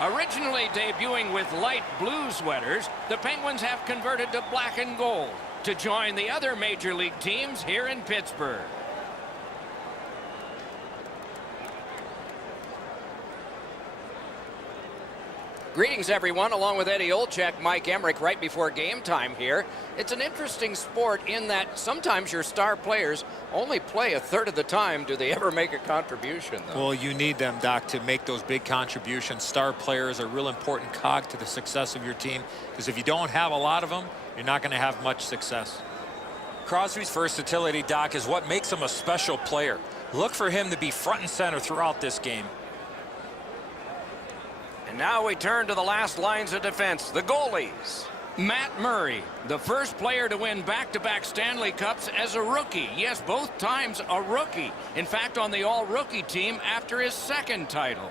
Originally debuting with light blue sweaters, the Penguins have converted to black and gold to join the other major league teams here in Pittsburgh. Greetings, everyone. Along with Eddie Olczyk, Mike Emmerich, right before game time here. It's an interesting sport in that sometimes your star players only play a third of the time. Do they ever make a contribution, though? Well, you need them, Doc, to make those big contributions. Star players are a real important cog to the success of your team, because if you don't have a lot of them, you're not going to have much success. Crosby's versatility, Doc, is what makes him a special player. Look for him to be front and center throughout this game. And now we turn to the last lines of defense, the goalies. Matt Murray, the first player to win back-to-back Stanley Cups as a rookie. Yes, both times a rookie. In fact, on the all-rookie team after his second title.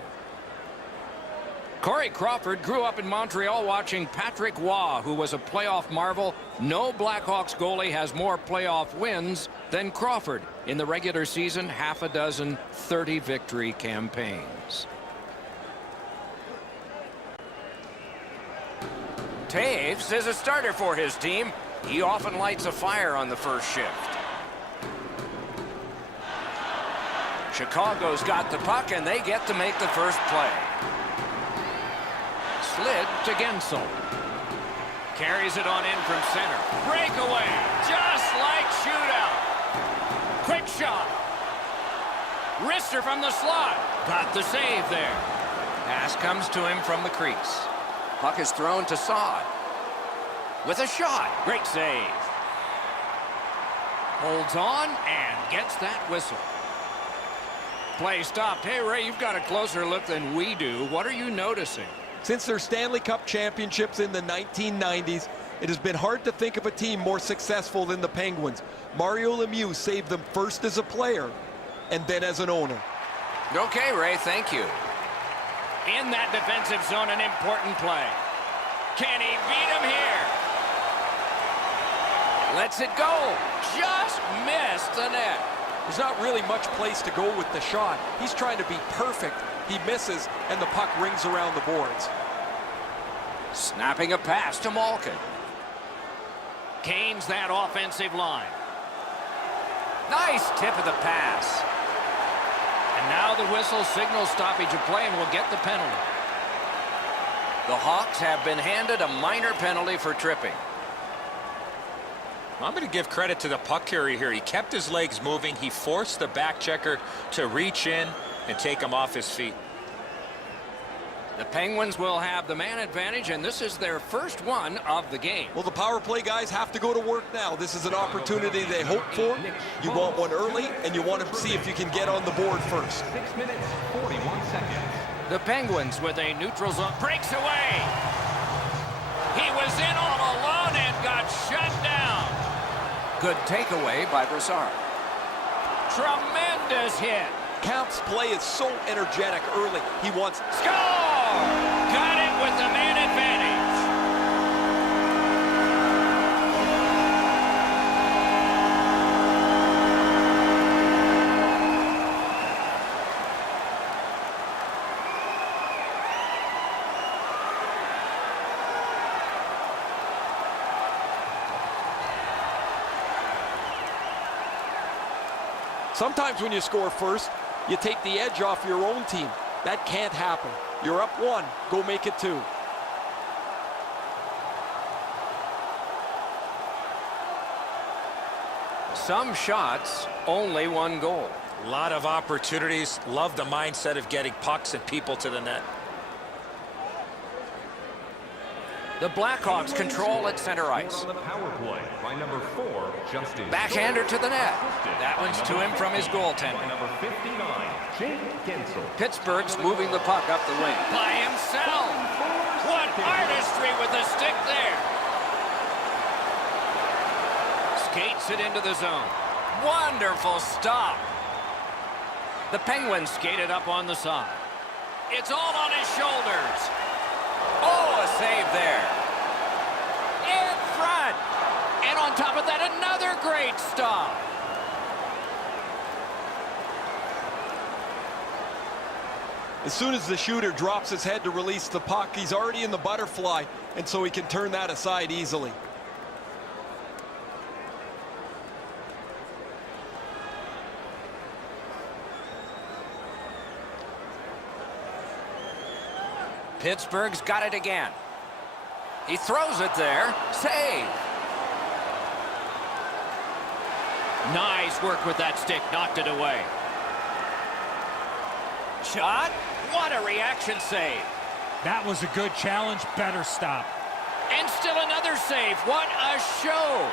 Corey Crawford grew up in Montreal watching Patrick Waugh, who was a playoff marvel. No Blackhawks goalie has more playoff wins than Crawford. In the regular season, half a dozen 30-victory campaigns. Taves is a starter for his team. He often lights a fire on the first shift. Chicago's got the puck, and they get to make the first play. Slid to Gensel. Carries it on in from center. Breakaway, just like shootout. Quick shot. Wrister from the slot. Got the save there. Pass comes to him from the crease. Puck is thrown to Saad. With a shot. Great save. Holds on and gets that whistle. Play stopped. Hey, Ray, you've got a closer look than we do. What are you noticing? Since their Stanley Cup championships in the 1990s, it has been hard to think of a team more successful than the Penguins. Mario Lemieux saved them first as a player and then as an owner. Okay, Ray, thank you. In that defensive zone, an important play. Can he beat him here? Lets it go. Just missed the net. There's not really much place to go with the shot. He's trying to be perfect. He misses, and the puck rings around the boards. Snapping a pass to Malkin. Canes that offensive line. Nice tip of the pass. And now the whistle signals stoppage of play and will get the penalty. The Hawks have been handed a minor penalty for tripping. I'm going to give credit to the puck carrier here. He kept his legs moving. He forced the back checker to reach in and take him off his feet. The Penguins will have the man advantage, and this is their first one of the game. Well, the power play guys have to go to work now. This is an opportunity they hope for. You want one early, and you want to see if you can get on the board first. 6 minutes, 41 seconds. The Penguins with a neutral zone. Breaks away. He was in all alone and got shut down. Good takeaway by Brassard. Tremendous hit. Camp's play is so energetic early. He wants... Score! Got it with the man advantage. Sometimes when you score first, you take the edge off your own team. That can't happen. You're up one. Go make it two. Some shots, only one goal. A lot of opportunities. Love the mindset of getting pucks and people to the net. The Blackhawks control at center ice. On the power play by number 4, Justin. Backhander to the net. That one's to him from his goaltender. By number 59, Jake Gensel. Pittsburgh's moving the puck up the wing. By himself. What artistry with the stick there. Skates it into the zone. Wonderful stop. The Penguins Skated up on the side. It's all on his shoulders. Oh, a save there. In front. And on top of that, another great stop. As soon as the shooter drops his head to release the puck, he's already in the butterfly, and so he can turn that aside easily. Pittsburgh's got it again. He throws it there. Save. Nice work with that stick. Knocked it away. Shot. What a reaction save. That was a good challenge. Better stop. And still another save. What a show.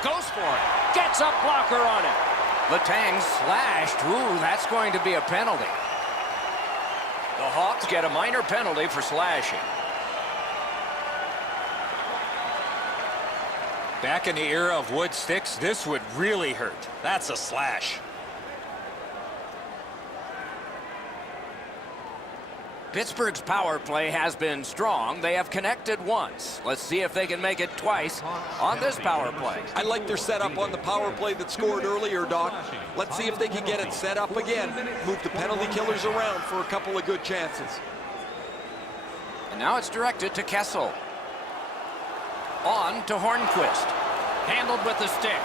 Goes for it. Gets a blocker on it. Letang slashed. Ooh, that's going to be a penalty. The Hawks get a minor penalty for slashing. Back in the era of wood sticks, this would really hurt. That's a slash. Pittsburgh's power play has been strong. They have connected once. Let's see if they can make it twice on this power play. I like their setup on the power play that scored earlier, Doc. Let's see if they can get it set up again. Move the penalty killers around for a couple of good chances. And now it's directed to Kessel. On to Hornquist. Handled with the stick.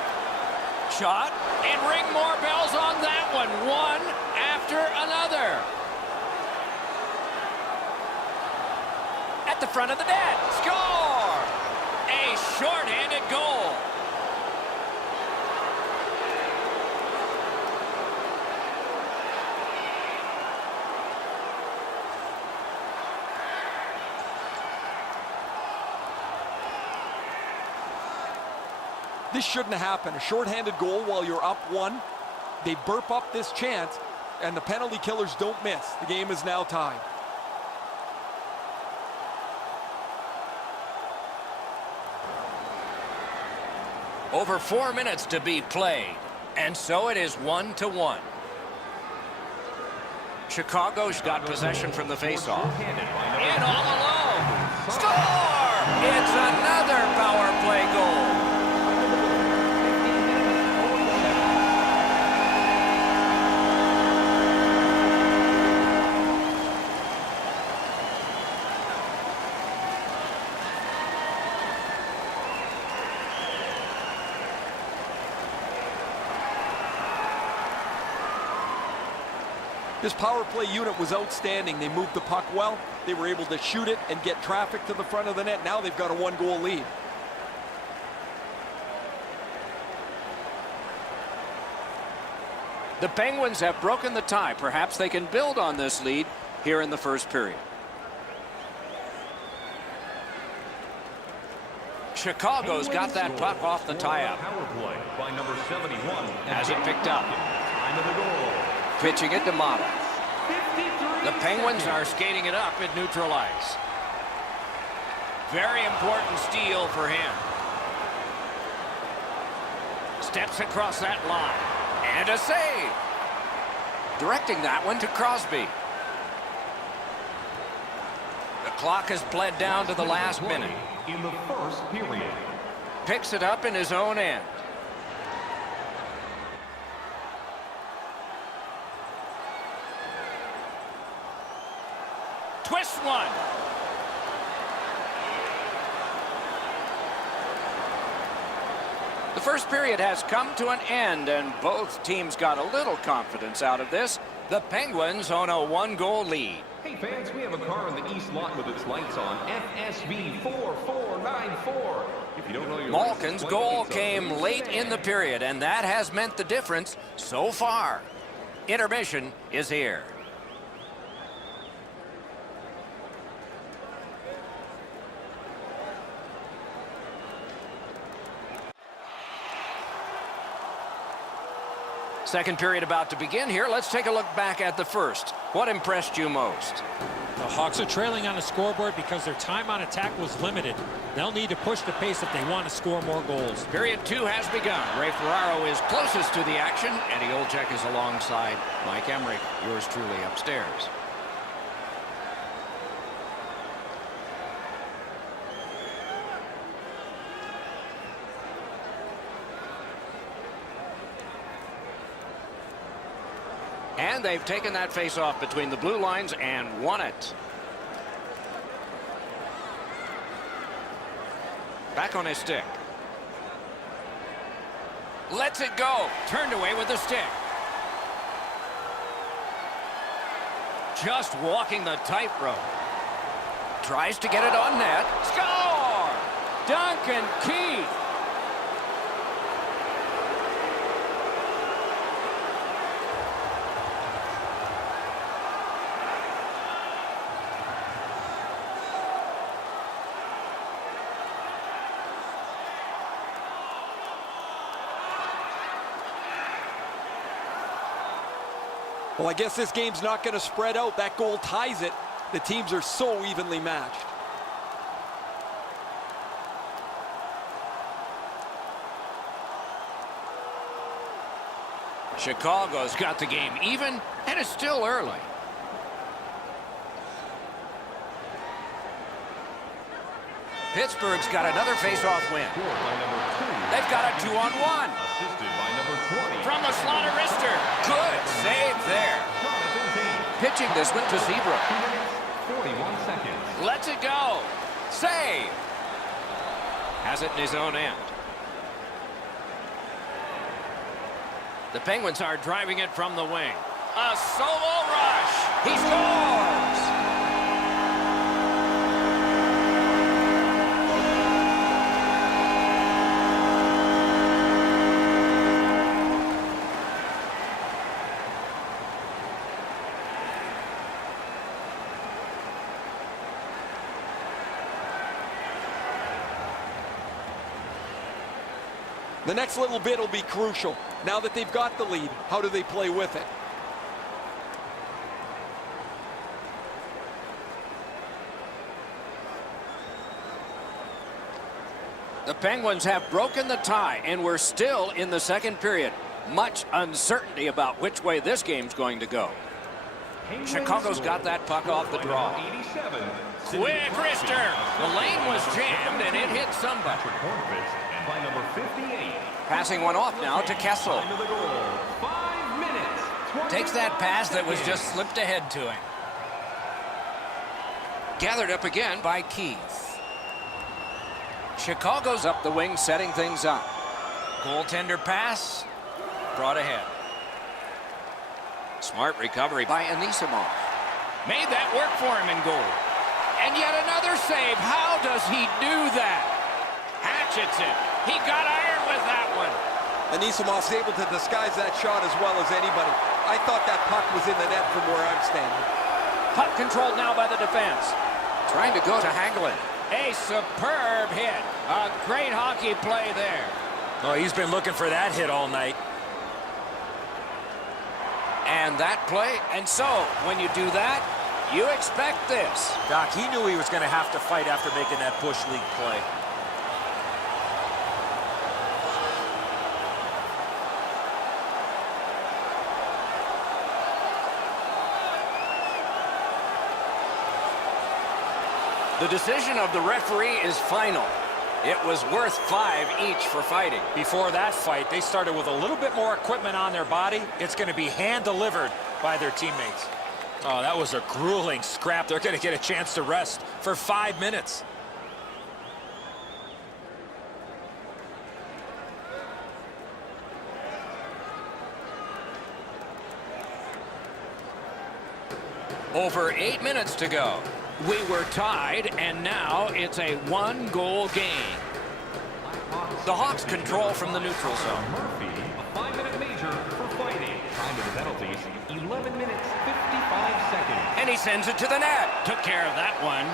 Shot. And ring more bells on that one. One after another. At the front of the net. Score! A short-handed goal. This shouldn't have happened. A shorthanded goal while you're up one. They burp up this chance, and the penalty killers don't miss. The game is now tied. Over 4 minutes to be played. And so it is 1-1. Chicago's got possession from the faceoff. In all alone. Score! It's another power play goal. This power play unit was outstanding. They moved the puck well. They were able to shoot it and get traffic to the front of the net. Now they've got a one-goal lead. The Penguins have broken the tie. Perhaps they can build on this lead here in the first period. Chicago's got that puck off the tie-up. Power play by number 71. Has it picked up. Time of the goal. Pitching it to Mata. 53 The Penguins seconds. are skating it up at neutral ice. Very important steal for him. Steps across that line. And a save. Directing that one to Crosby. The clock has bled down to the last minute. In the first period. Picks it up in his own end. Twist one. The first period has come to an end, and both teams got a little confidence out of this. The Penguins own a one-goal lead. Hey fans, we have a car in the east lot with its lights on. FSV 4494. If you don't know your Malkin's license plate, goal it's a came blue late sedan. in the period, and that has meant the difference so far. Intermission is here. Second period about to begin here. Let's take a look back at the first. What impressed you most? The Hawks are trailing on the scoreboard because their time on attack was limited. They'll need to push the pace if they want to score more goals. Period 2 has begun. Ray Ferraro is closest to the action. Eddie Olczyk is alongside Mike Emmerich, yours truly upstairs. And they've taken that face-off between the blue lines and won it. Back on his stick. Lets it go. Turned away with the stick. Just walking the tightrope. Tries to get it on net. Score! Duncan Keith. Well, I guess this game's not going to spread out. That goal ties it. The teams are so evenly matched. Chicago's got the game even, and it's still early. Pittsburgh's got another face-off win. They've got a 2-on-1. Assisted by number 20. From the slot of wrister. Good save there. Pitching this one to Zebra. 41 seconds. Lets it go. Save. Has it in his own end. The Penguins are driving it from the wing. A solo rush. He scores. The next little bit will be crucial. Now that they've got the lead, how do they play with it? The Penguins have broken the tie, and we're still in the second period. Much uncertainty about which way this game's going to go. Chicago's got that puck off the draw. 87. Quick wrister. The lane was jammed, and it hit somebody. By number 58. Passing one off now to Kessel. Time of the goal. 5 minutes. Takes that pass that was just slipped ahead to him. Gathered up again by Keith. Chicago's up the wing, setting things up. Goaltender pass. Brought ahead. Smart recovery by Anisimov. Made that work for him in goal. And yet another save. How does he do that? Hatchets it. He got iron with that one. Anisimov's able to disguise that shot as well as anybody. I thought that puck was in the net from where I'm standing. Puck controlled now by the defense. Trying to go to Hagelin. A superb hit. A great hockey play there. Oh, he's been looking for that hit all night. And that play. And so, when you do that, you expect this. Doc, he knew he was going to have to fight after making that Bush League play. The decision of the referee is final. It was worth 5 each for fighting. Before that fight, they started with a little bit more equipment on their body. It's going to be hand-delivered by their teammates. Oh, that was a grueling scrap. They're going to get a chance to rest for 5 minutes. Over 8 minutes to go. We were tied, and now it's a 1-goal game. The Hawks control from the neutral zone. Murphy, a 5-minute major for fighting. Time of the penalties, 11 minutes, 55 seconds. And he sends it to the net. Took care of that one.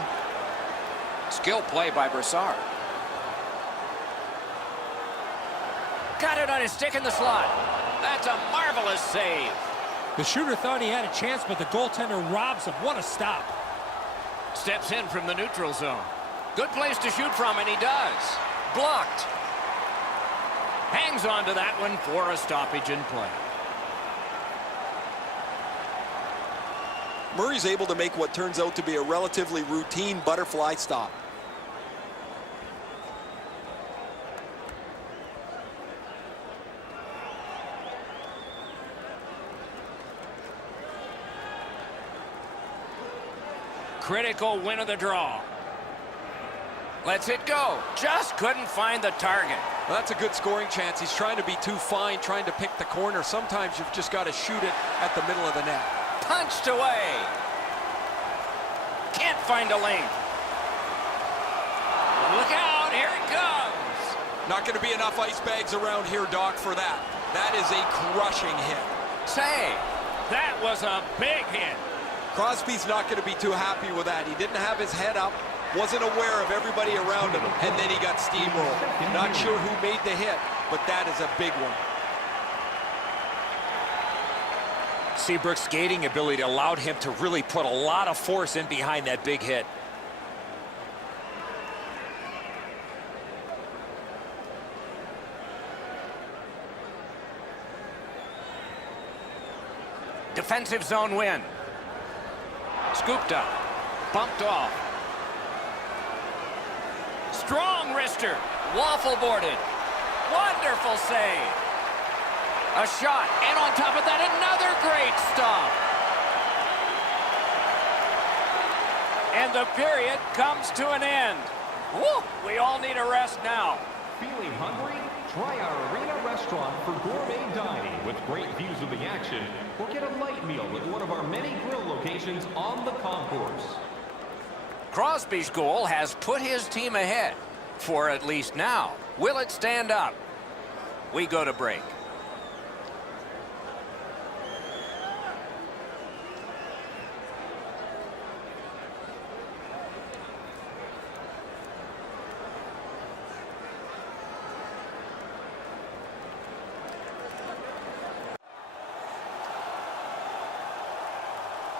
Skill play by Brassard. Got it on his stick in the slot. That's a marvelous save. The shooter thought he had a chance, but the goaltender robs him. What a stop. Steps in from the neutral zone. Good place to shoot from, and he does. Blocked. Hangs on to that one for a stoppage in play. Murray's able to make what turns out to be a relatively routine butterfly stop. critical win of the draw. Lets it go. Just couldn't find the target. Well, that's a good scoring chance. He's trying to be too fine, trying to pick the corner. Sometimes you've just got to shoot it at the middle of the net. Punched away. Can't find a lane. Look out, here it comes. Not going to be enough ice bags around here, Doc, for that. That is a crushing hit. Say, that was a big hit. Crosby's not going to be too happy with that. He didn't have his head up, wasn't aware of everybody around him, and then he got steamrolled. Not sure who made the hit, but that is a big one. Seabrook's skating ability allowed him to really put a lot of force in behind that big hit. Defensive zone win. Scooped up. Bumped off. Strong wrister. Waffle boarded. Wonderful save. A shot. And on top of that, another great stop. And the period comes to an end. Woo! We all need a rest now. Feeling hungry? Try our arena restaurant for gourmet dining with great views of the action, or get a light meal at one of our many grill locations on the concourse. Crosby's goal has put his team ahead, for at least now. Will it stand up? We go to break.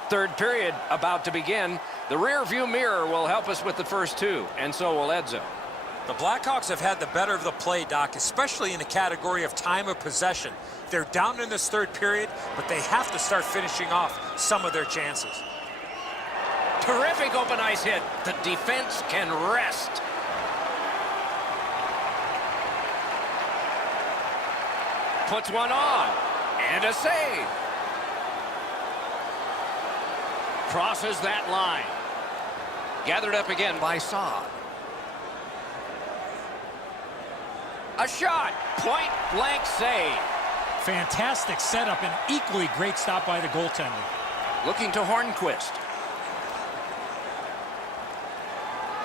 Third period about to begin. The rear view mirror will help us with the first two, and so will Edzo. The Blackhawks have had the better of the play, Doc, especially in the category of time of possession. They're down in this third period, but they have to start finishing off some of their chances. Terrific open ice hit. The defense can rest. Puts one on. And a save. Crosses that line. Gathered up again by Saad. A shot. Point blank save. Fantastic setup and equally great stop by the goaltender. Looking to Hornquist.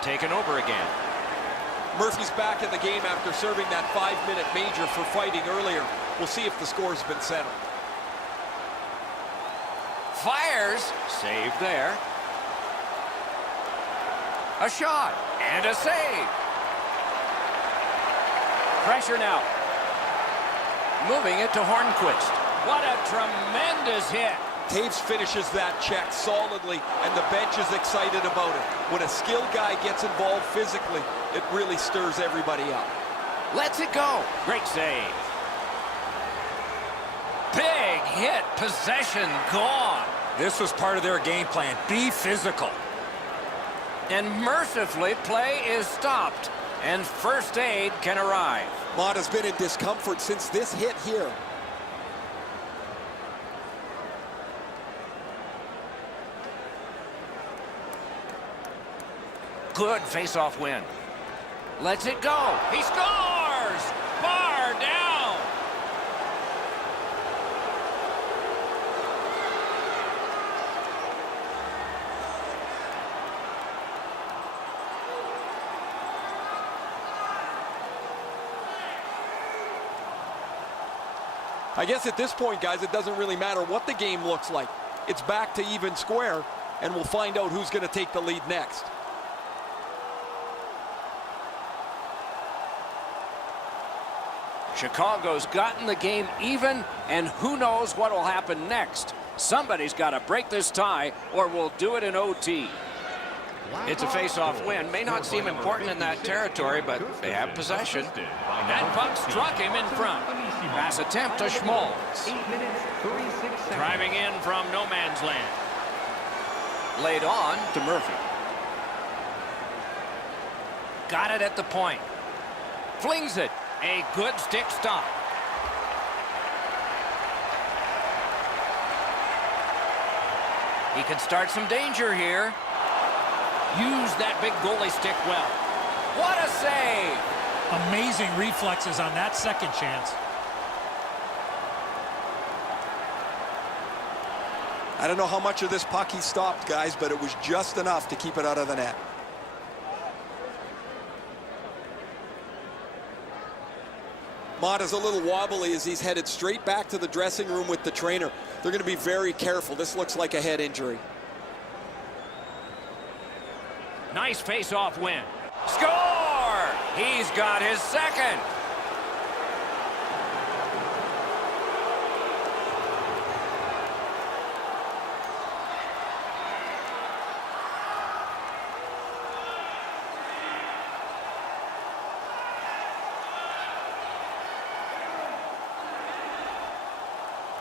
Taken over again. Murphy's back in the game after serving that 5-minute major for fighting earlier. We'll see if the score's been settled. Fires. Save there. A shot. And a save. Pressure now. Moving it to Hornquist. What a tremendous hit. Taves finishes that check solidly, and the bench is excited about it. When a skilled guy gets involved physically, it really stirs everybody up. Lets it go. Great save. Big hit. Possession gone. This was part of their game plan. Be physical. And mercifully, play is stopped. And first aid can arrive. Mata's been in discomfort since this hit here. Good face-off win. Lets it go. He scores! Bar down! I guess at this point, guys, it doesn't really matter what the game looks like. It's back to even square, and we'll find out who's going to take the lead next. Chicago's gotten the game even, and who knows what will happen next. Somebody's got to break this tie, or we'll do it in OT. It's a face-off win. May not seem important in that territory, but they have possession. That puck struck him in front. Pass attempt to Schmaltz. Driving in from no man's land. Laid on to Murphy. Got it at the point. Flings it. A good stick stop. He can start some danger here. Used that big goalie stick well. What a save! Amazing reflexes on that second chance. I don't know how much of this puck he stopped, guys, but it was just enough to keep it out of the net. Mata's a little wobbly as he's headed straight back to the dressing room with the trainer. They're going to be very careful. This looks like a head injury. Nice face-off win. Score! He's got his second.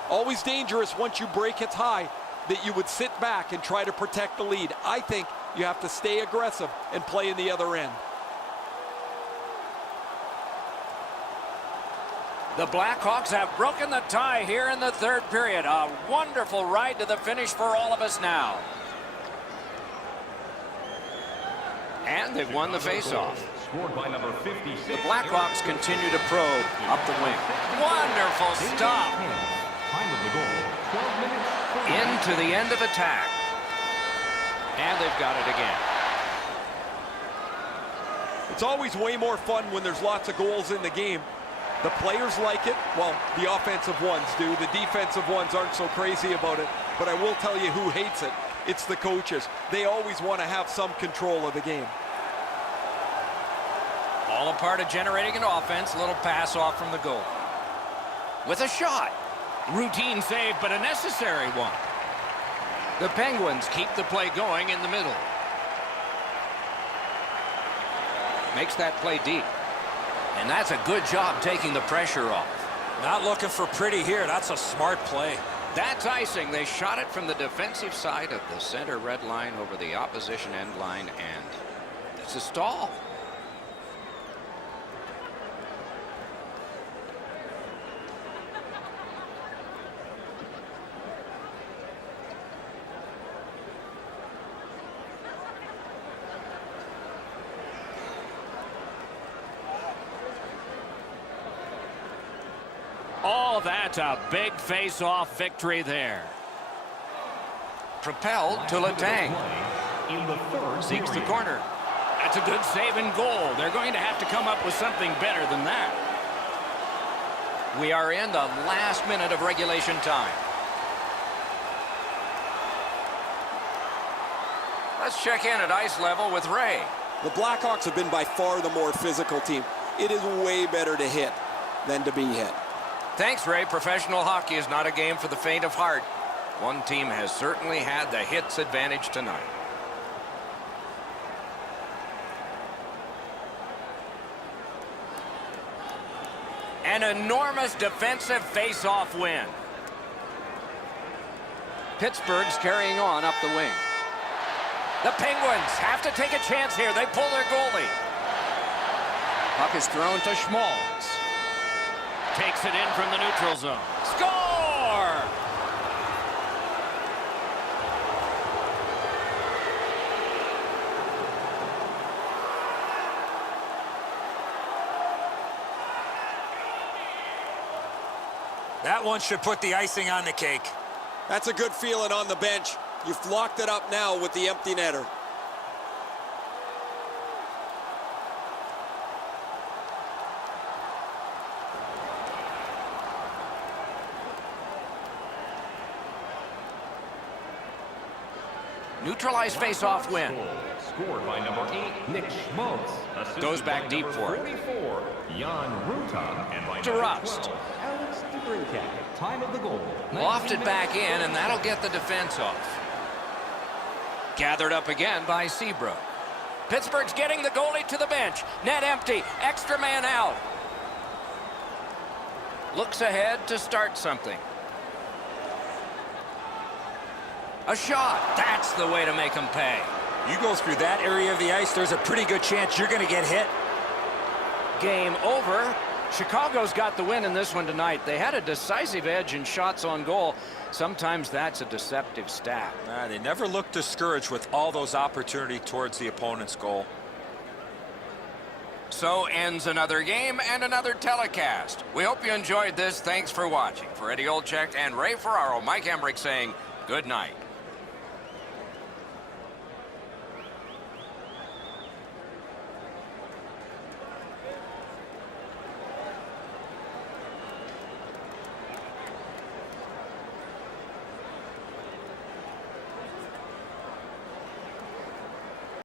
Always dangerous once you break it high that you would sit back and try to protect the lead. I think you have to stay aggressive and play in the other end. The Blackhawks have broken the tie here in the third period. A wonderful ride to the finish for all of us now. And they've won the faceoff. Scored by number 56. The Blackhawks continue to probe up the wing. Wonderful stop. Time of the goal, 12 minutes. Into the end of attack. And they've got it again. It's always way more fun when there's lots of goals in the game. The players like it. Well, the offensive ones do. The defensive ones aren't so crazy about it. But I will tell you who hates it. It's the coaches. They always want to have some control of the game. All a part of generating an offense. A little pass off from the goal. With a shot. Routine save, but a necessary one. The Penguins keep the play going in the middle. Makes that play deep. And that's a good job taking the pressure off. Not looking for pretty here. That's a smart play. That's icing. They shot it from the defensive side of the center red line over the opposition end line, and it's a stall. Oh, that's a big face-off victory there. Propelled to Letang. In the third Seeks the period. corner. That's a good save and goal. They're going to have to come up with something better than that. We are in the last minute of regulation time. Let's check in at ice level with Ray. The Blackhawks have been by far the more physical team. It is way better to hit than to be hit. Thanks, Ray. Professional hockey is not a game for the faint of heart. One team has certainly had the hits advantage tonight. An enormous defensive face-off win. Pittsburgh's carrying on up the wing. The Penguins have to take a chance here. They pull their goalie. Puck is thrown to Schmaltz. Takes it in from the neutral zone. Score! That one should put the icing on the cake. That's a good feeling on the bench. You've locked it up now with the empty netter. Neutralized face-off win. Scored by number 8, Nick Schmaltz. Assisted Goes back by deep number for it. 44, Jan Ruta. And by To number Rust. 12, Alex DeBrincat. Time of the goal. Lofted back in, and that'll get the defense off. Gathered up again by Seabrook. Pittsburgh's getting the goalie to the bench. Net empty. Extra man out. Looks ahead to start something. A shot. That's the way to make them pay. You go through that area of the ice, there's a pretty good chance you're going to get hit. Game over. Chicago's got the win in this one tonight. They had a decisive edge in shots on goal. Sometimes that's a deceptive stat. They never looked discouraged with all those opportunities towards the opponent's goal. So ends another game and another telecast. We hope you enjoyed this. Thanks for watching. For Eddie Olczyk and Ray Ferraro, Mike Emmerich saying good night.